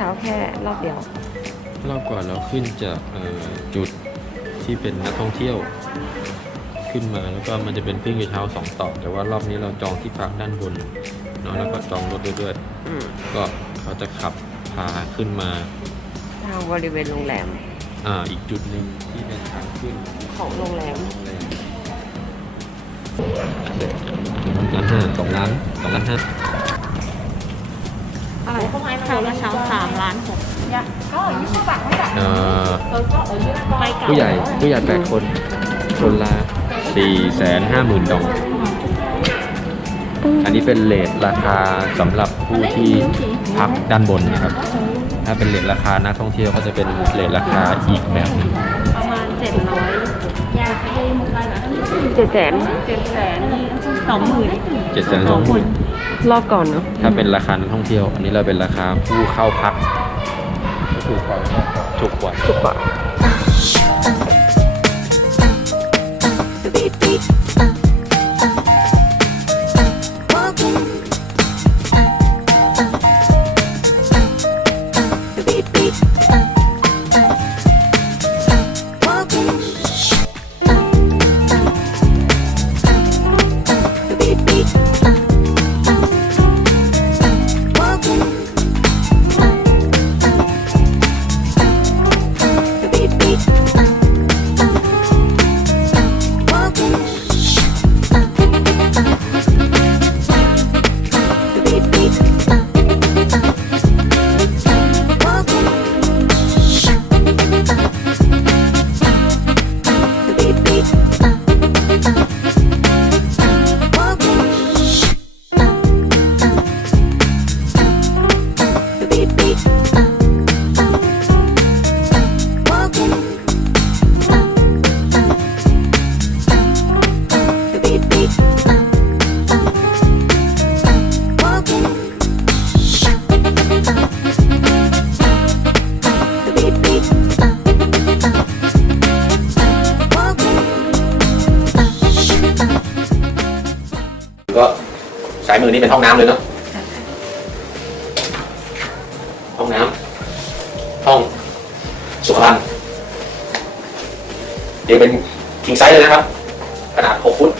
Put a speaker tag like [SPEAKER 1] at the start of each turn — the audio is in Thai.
[SPEAKER 1] ช้าแค่รอบเดียว
[SPEAKER 2] รอบก่อนเราขึ้นจากเอ่อจุดที่เป็นนักท่องเที่ยว ขึ้นมาแล้วก็มันจะเป็นเพิ่งกระเช้าสองต่อ แต่ว่ารอบนี้เราจองที่พักด้านบนเนาะแล้วก็จองรถด้วยด้วย
[SPEAKER 1] อืม
[SPEAKER 2] ก็เขาจะขับพาขึ้นมา
[SPEAKER 1] ทางบริเวณโรงแรม
[SPEAKER 2] อ่าอีกจุดหนึ่งที่เป็นทางขึ้น
[SPEAKER 1] ของโรงแรม
[SPEAKER 2] โรงแรมล้านห้าสองล้านสองล้านห้า
[SPEAKER 1] อะไร
[SPEAKER 3] เช้าละเช้าสามล้านหก
[SPEAKER 2] เอ่อ
[SPEAKER 3] ไปกลับ
[SPEAKER 2] ผู้ใหญ่ผู้ใหญ่แปดคนคนละสี่แสนห้าหมื่นดอง อันนี้เป็นเลทราคาสำหรับผู้ที่พักด้านบนนะครับ ถ้าเป็นเลทราคานักท่องเที่ยวก็จะเป็นเลทราคาอีกแบบหนึง
[SPEAKER 3] ประมาณเจ็ดร้อย
[SPEAKER 1] เจ็ดแสน
[SPEAKER 3] เจ็ดแสนสองหมื่น
[SPEAKER 2] เจ็ดแสนสองหมื่น
[SPEAKER 1] รอบก่อนเนาะ
[SPEAKER 2] ถ้าเป็นราคานักท่องเที่ยว อันนี้เราเป็นราคาผู้เข้าพักถูกกว่าถูกกว่า
[SPEAKER 1] ถูกกว่าา
[SPEAKER 4] ยมือนี่เป็นห้องน้ำเลยเนาะห้องน้ำห้องสุขภัณฑ์เดี๋ยวเป็นคิงไซส์เลยนะครับ ขนาด 6 ฟุต